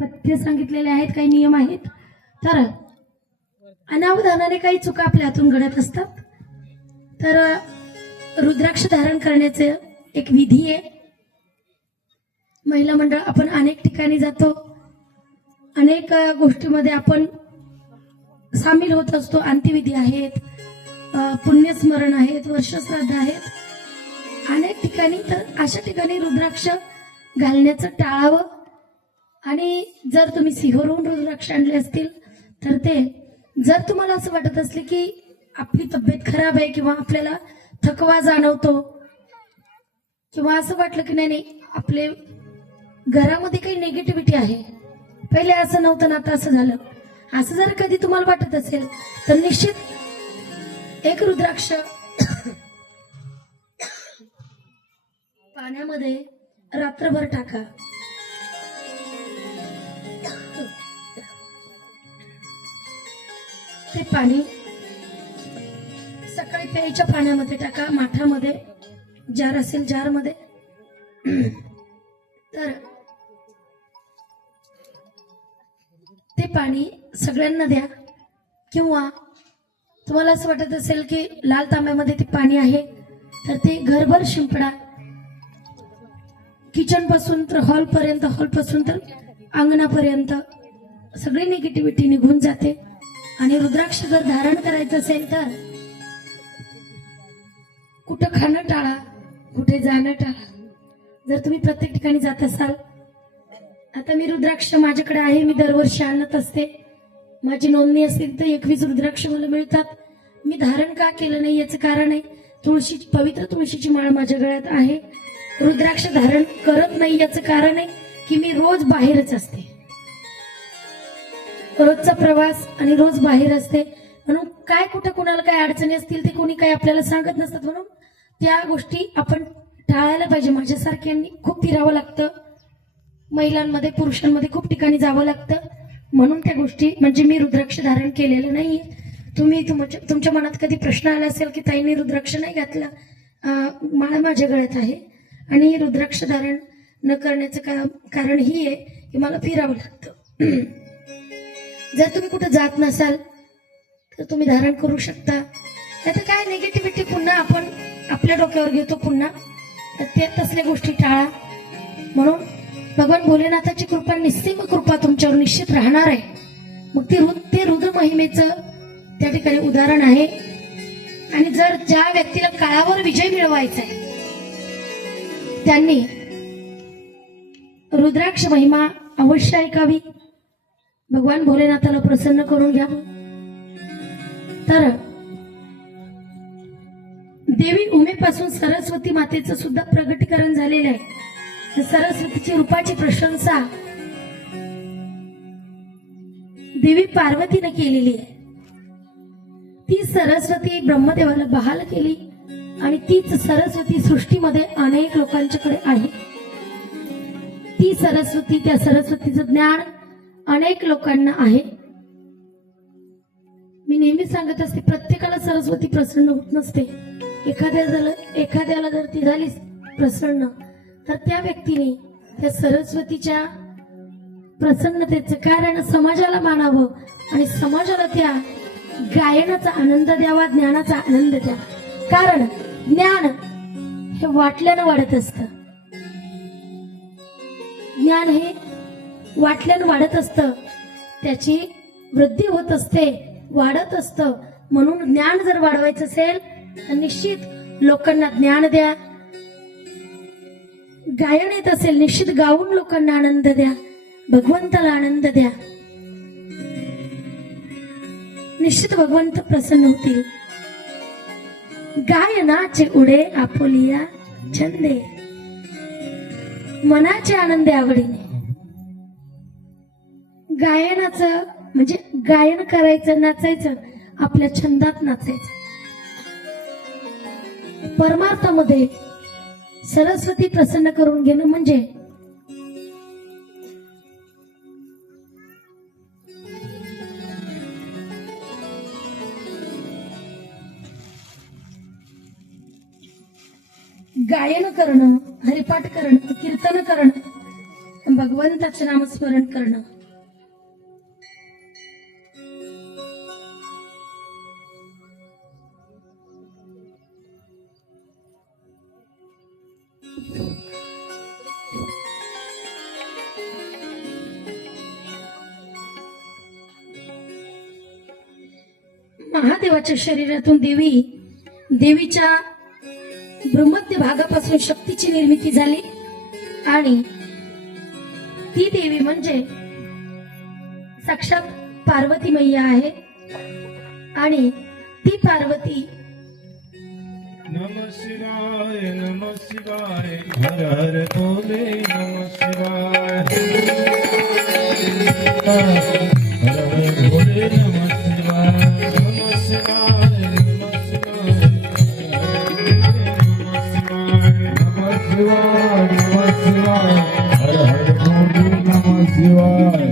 पथ्य सांगितलेले आहेत, काही नियम आहेत. तर अनावधानाने काही चुका आपल्या हातून घडत असतात. तर रुद्राक्ष धारण करण्याचे एक विधी आहे. महिला मंडळ आपण अनेक ठिकाणी जातो, अनेक गोष्टीमध्ये आपण सामील होत असतो. अंत्यविधी आहेत, पुण्यस्मरण आहेत, वर्षश्राद्ध आहेत, अनेक ठिकाणी. तर अशा ठिकाणी रुद्राक्ष घालण्याचं टाळावं. आणि जर तुम्ही सिहोरहून रुद्राक्ष आणले असतील तर ते, जर तुम्हाला असं वाटत असले की आपली तब्येत खराब आहे किंवा आपल्याला थकवा जाणवतो किंवा असं वाटलं की नाही आपले घरामध्ये काही निगेटिव्हिटी आहे, पहिले असं नव्हतं ना आता असं झालं, असं जर कधी तुम्हाला वाटत असेल तर निश्चित एक रुद्राक्ष पाण्यामध्ये रात्रभर टाका. ते पाणी सकाळी प्यायच्या पाण्यामध्ये टाका, माठामध्ये, जार असेल जारमध्ये. तर ते पाणी सगळ्यांना द्या. किंवा तुम्हाला असं वाटत असेल की लाल तांब्यामध्ये ते पाणी आहे तर ते घरभर शिंपडा. किचन पासून तर हॉल पर्यंत, हॉल पासून तर अंगणापर्यंत सगळी निगेटिव्हिटी निघून जाते. आणि रुद्राक्ष जर धारण करायचं असेल तर कुठं खाणं टाळा, कुठे जाणं टाळा. जर तुम्ही प्रत्येक ठिकाणी जात असाल, आता मी रुद्राक्ष माझ्याकडे आहे, मी दरवर्षी आणत असते, माझी नोंदणी असते तर 21 रुद्राक्ष मला मिळतात. मी धारण का केलं नाही याचं कारण आहे, पवित्र तुळशीची माळ माझ्या गळ्यात आहे. रुद्राक्ष धारण करत नाही याचं कारण आहे की मी रोज बाहेरच असते, रोजचा प्रवास आणि रोज बाहेर असते. म्हणून काय कुठे कुणाला काय अडचणी असतील ते कोणी काय आपल्याला सांगत नसतात, म्हणून त्या गोष्टी आपण टाळायला पाहिजे. माझ्यासारख्यांनी खूप फिरावं लागतं, महिलांमध्ये पुरुषांमध्ये खूप ठिकाणी जावं लागतं, म्हणून त्या गोष्टी म्हणजे मी रुद्राक्ष धारण केलेलं नाहीये. तुम्ही तुमच्या मनात कधी प्रश्न आला असेल की ताईंनी रुद्राक्ष नाही घातला, माळा माझ्या गळ्यात आहे. आणि रुद्राक्ष धारण न करण्याचं कारण ही आहे की मला फिरावं लागतं. जर तुम्ही कुठे जात नसाल तर तुम्ही धारण करू शकता. आता काय निगेटिव्हिटी पुन्हा आपण आपल्या डोक्यावर घेतो पुन्हा, तर ते तसल्या गोष्टी टाळा. म्हणून भगवान भोलेनाथाची कृपा, निस्सीम कृपा तुमच्यावर निश्चित राहणार आहे. मग ते रुद्र महिमेचं त्या ठिकाणी उदाहरण आहे. आणि जर ज्या व्यक्तीला काळावर विजय मिळवायचा आहे त्यांनी रुद्राक्ष महिमा अवश्य ऐकावी, भगवान भोलेनाथाला प्रसन्न करून घ्यावं. तर देवी उमेपासून सरस्वती मातेचं सुद्धा प्रगटीकरण झालेलं आहे. सरस्वतीची रूपाची प्रशंसा देवी पार्वतीने केलेली आहे. ती सरस्वती ब्रह्मदेवाला बहाल केली आणि तीच सरस्वती सृष्टीमध्ये अनेक लोकांच्याकडे आहे. ती सरस्वती, त्या सरस्वतीचं ज्ञान अनेक लोकांना आहे. मी नेहमी सांगत असते, प्रत्येकाला सरस्वती प्रसन्न होत नसते. एखाद्याला जर ती झाली प्रसन्न तर त्या व्यक्तीने त्या सरस्वतीच्या प्रसन्नतेचं कारण समाजाला मानावं आणि समाजाला त्या गायनाचा आनंद द्यावा, ज्ञानाचा आनंद द्या. कारण ज्ञान हे वाटल्यानं वाढत असतं. ज्ञान हे वाटल्यानं वाढत असतं, त्याची वृद्धी होत असते, वाढत असतं. म्हणून ज्ञान जर वाढवायचं असेल तर निश्चित लोकांना ज्ञान द्या. गायन येत असेल निश्चित गाऊन लोकांना आनंद द्या, भगवंताला आनंद द्या. निश्चित भगवंत प्रसन्न होतील. गायनाचे उडे आपुलिया छंदे, मनाचे आनंदे आवडीने. गायनाचं म्हणजे गायन करायचं, नाचायचं, आपल्या छंदात नाचायचं. परमार्थामध्ये सरस्वती प्रसन्न करून घेणं म्हणजे गायन करणं, हरिपाठ करणं, कीर्तन करणं, भगवंताचं नामस्मरण करणं. महादेवाच्या शरीरातून देवीच्या भ्रूमध्य भागापासून शक्तीची निर्मिती झाली आणि ती देवी म्हणजे साक्षात पार्वती मैया आहे. आणि ती पार्वती नमः शिवाय हर हर भोले नमः शिवाय हर हर भोले नमः शिवाय नमः शिवाय नमः शिवाय नमः शिवाय नमः शिवाय हर हर भोले नमः शिवाय